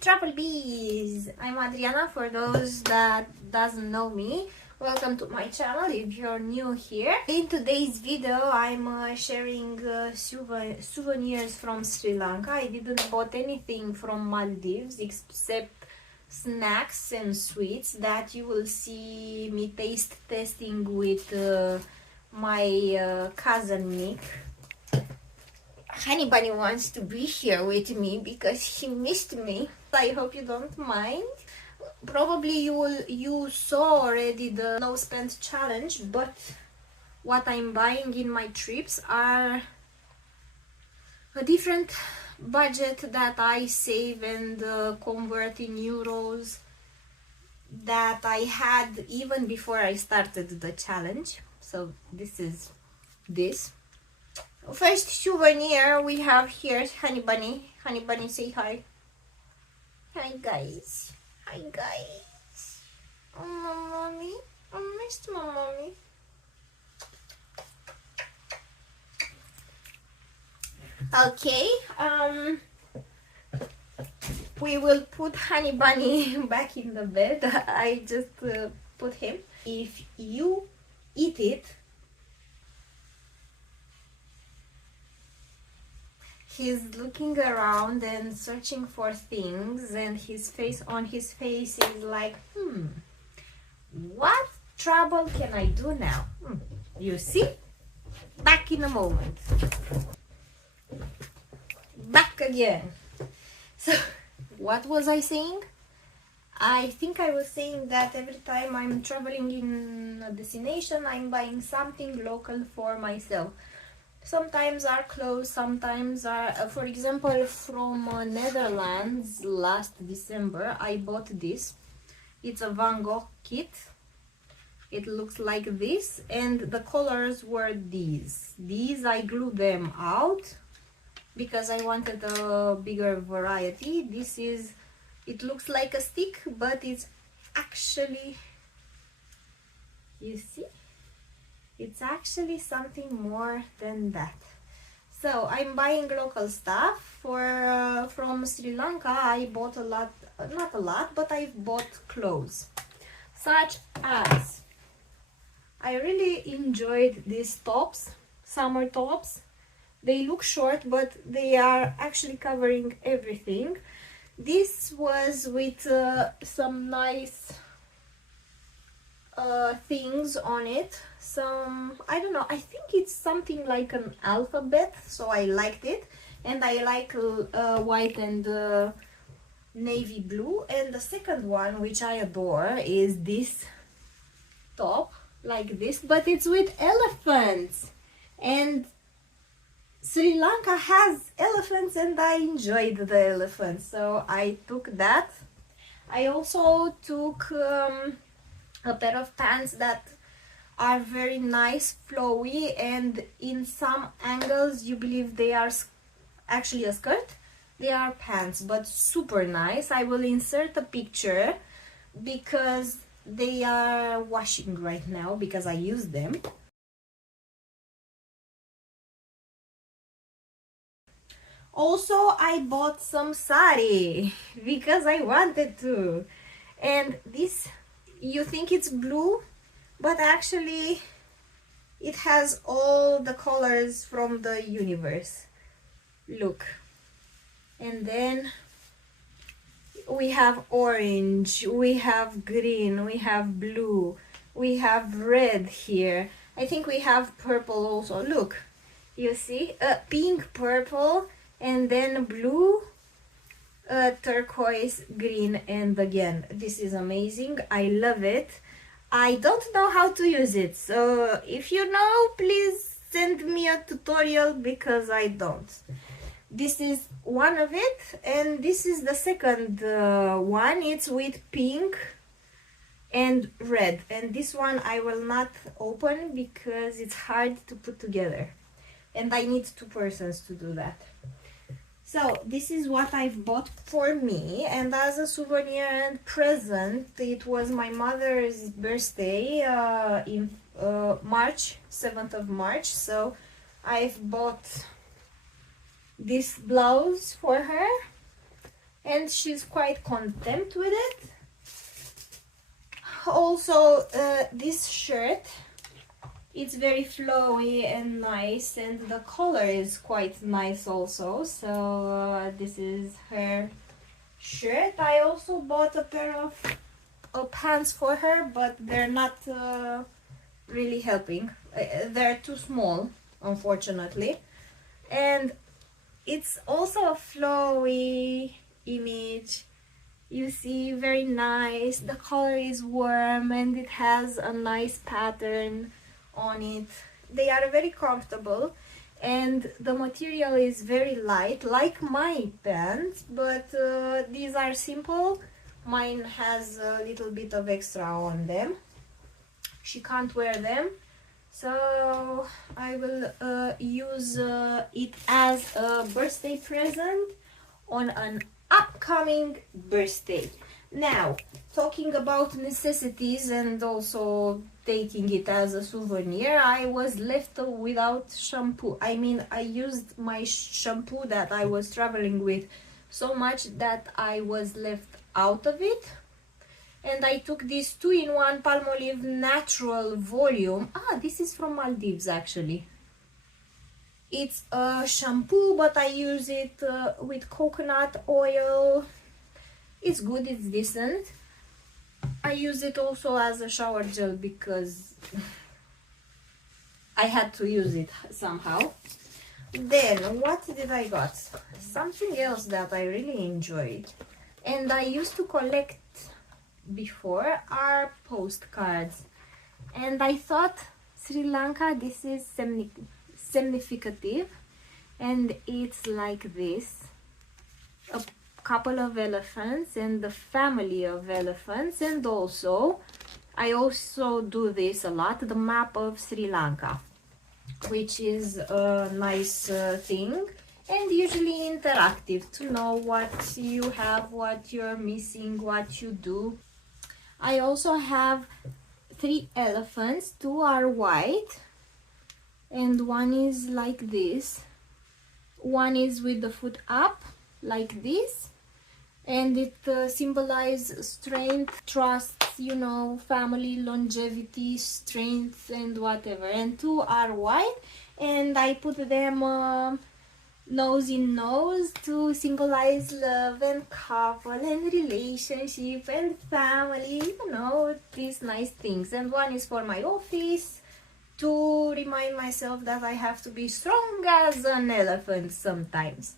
Travel Bees. I'm Adriana for those that doesn't know me. Welcome to my channel if you're new here. In today's video I'm sharing souvenirs from Sri Lanka. I didn't bought anything from Maldives except snacks and sweets that you will see me taste testing with my cousin Nick. Honey Bunny wants to be here with me because he missed me. I hope you don't mind. Probably you saw already the no spend challenge, but what I'm buying in my trips are a different budget that I save and convert in euros that I had even before I started the challenge. So this is this. First souvenir we have here is Honey Bunny. Honey Bunny, say hi. Hi guys. Hi guys. Oh my mommy. I missed my mommy. Okay. We will put Honey Bunny back in the bed. I just put him. If you eat it, he's looking around and searching for things, and his face is like, what trouble can I do now? You see? Back in a moment. Back again. So, what was I saying? I think I was saying that every time I'm traveling in a destination, I'm buying something local for myself. Sometimes are clothes, sometimes are, for example, from Netherlands last December, I bought this. It's a Van Gogh kit. It looks like this, and the colors were these. These I glued them out because I wanted a bigger variety. This is, it looks like a stick, but it's actually, you see? It's actually something more than that. So I'm buying local stuff for from Sri Lanka. I bought a lot, not a lot, but I bought clothes, such as I really enjoyed these tops, summer tops. They look short, but they are actually covering everything. This was with some nice things on it. Some, I don't know, I think it's something like an alphabet, so I liked it. And I like white and navy blue. And the second one, which I adore, is this top, like this, but it's with elephants. And Sri Lanka has elephants, and I enjoyed the elephants, so I took that. I also took a pair of pants that are very nice, flowy, and in some angles you believe they are actually a skirt. They are pants, but super nice. I will insert a picture because they are washing right now because I use them. Also, I bought some sari because I wanted to. And this, you think it's blue, but actually it has all the colors from the universe. Look. And then we have orange, we have green, we have blue, we have red here. I think we have purple also. Look, you see? Pink, purple, and then blue, turquoise, green, and again, this is amazing. I love it. I don't know how to use it, so if you know, please send me a tutorial because I don't. This is one of it, and this is the second one. It's with pink and red, and this one I will not open because it's hard to put together, and I need two persons to do that. So this is what I've bought for me, and as a souvenir and present, it was my mother's birthday in March, 7th of March, so I've bought this blouse for her. and she's quite content with it. Also, this shirt, it's very flowy and nice, and the color is quite nice also. So this is her shirt. I also bought a pair of pants for her, but they're not really helping. They're too small, unfortunately. And it's also a flowy image. You see, very nice. The color is warm and it has a nice pattern on it. They are very comfortable and the material is very light, like my pants, but these are simple. Mine has a little bit of extra on them. She can't wear them, so I will use it as a birthday present on an upcoming birthday. Now, talking about necessities and also taking it as a souvenir, I was left without shampoo. I mean, I used my shampoo that I was traveling with so much that I was left out of it. And I took this 2-in-1 Palmolive Natural Volume. This is from Maldives actually. It's a shampoo, but I use it with coconut oil. It's good, it's decent. I use it also as a shower gel because I had to use it somehow. Then, what did I got? Something else that I really enjoyed and I used to collect before are postcards. And I thought Sri Lanka, this is significative, and it's like this: a couple of elephants and the family of elephants, and also I also do this a lot, the map of Sri Lanka, which is a nice thing and usually interactive to know what you have, what you're missing, what you do. I also have 3 elephants. 2 are white and one is like this. One is with the foot up like this, and it symbolizes strength, trust, you know, family, longevity, strength and whatever. And 2 are white and I put them nose in nose to symbolize love and couple and relationship and family, you know, these nice things. And one is for my office to remind myself that I have to be strong as an elephant sometimes.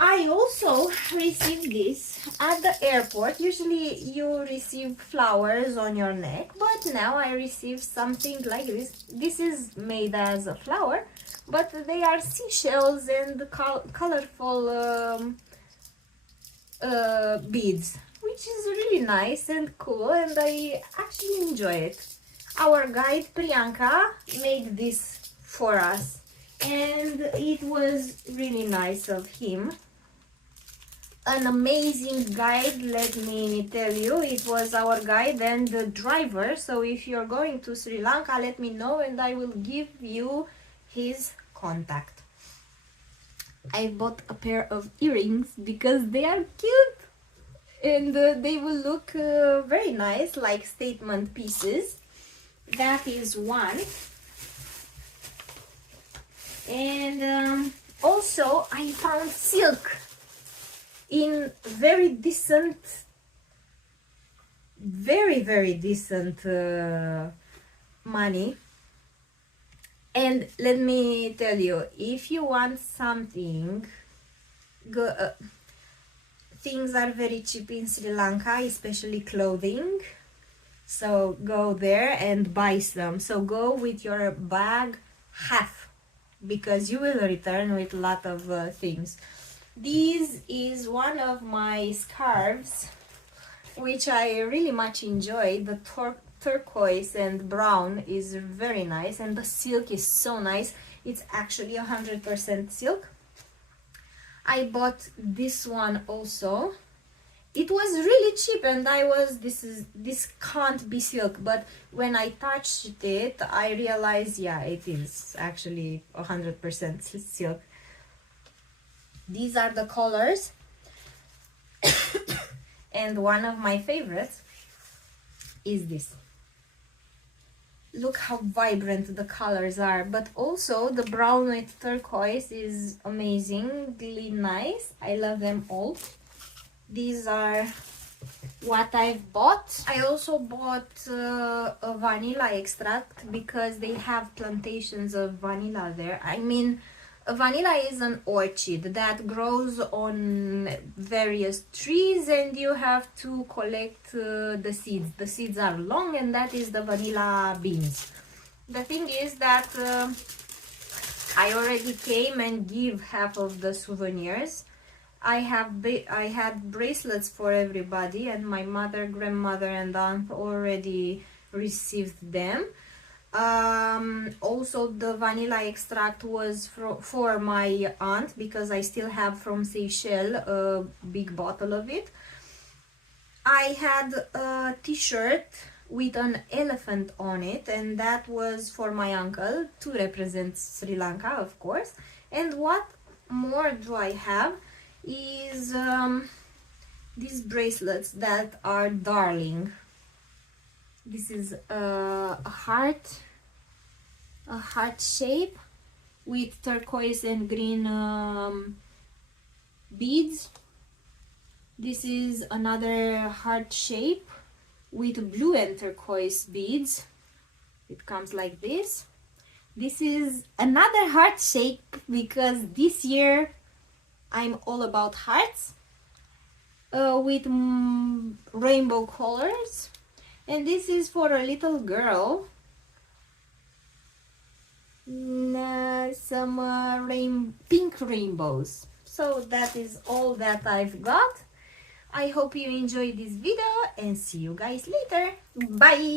I also received this at the airport. Usually you receive flowers on your neck, but now I received something like this. This is made as a flower, but they are seashells and colorful beads, which is really nice and cool, and I actually enjoy it. Our guide Priyanka made this for us and it was really nice of him. An amazing guide, let me tell you. It was our guide and the driver, so if you're going to Sri Lanka, let me know and I will give you his contact. I bought a pair of earrings because they are cute and they will look very nice, like statement pieces. That is one. And also I found silk in very decent, very decent money. And let me tell you, if you want something, things are very cheap in Sri Lanka, especially clothing. So go there and buy some. So go with your bag half, because you will return with a lot of things. This is one of my scarves, which I really much enjoy. The turquoise and brown is very nice, and the silk is so nice. It's actually 100% silk. I bought this one also. It was really cheap and I was, this can't be silk, but when I touched it I realized, yeah, it is actually 100% silk. These are the colors. And one of my favorites is this. Look how vibrant the colors are, but also the brown with turquoise is amazingly nice. I love them all. These are what I've bought. I also bought a vanilla extract because they have plantations of vanilla there. I mean, vanilla is an orchid that grows on various trees, and you have to collect the seeds. The seeds are long, and that is the vanilla beans. The thing is that I already came and give half of the souvenirs. I had bracelets for everybody, and my mother, grandmother, and aunt already received them. Also the vanilla extract was for my aunt, because I still have from Seychelles a big bottle of it. I had a t-shirt with an elephant on it, and that was for my uncle to represent Sri Lanka, of course. And what more do I have is these bracelets that are darling. This is a heart shape with turquoise and green beads. This is another heart shape with blue and turquoise beads. It comes like this. This is another heart shape because this year I'm all about hearts, with rainbow colors. And this is for a little girl. Some pink rainbows. So that is all that I've got. I hope you enjoyed this video and see you guys later. Bye!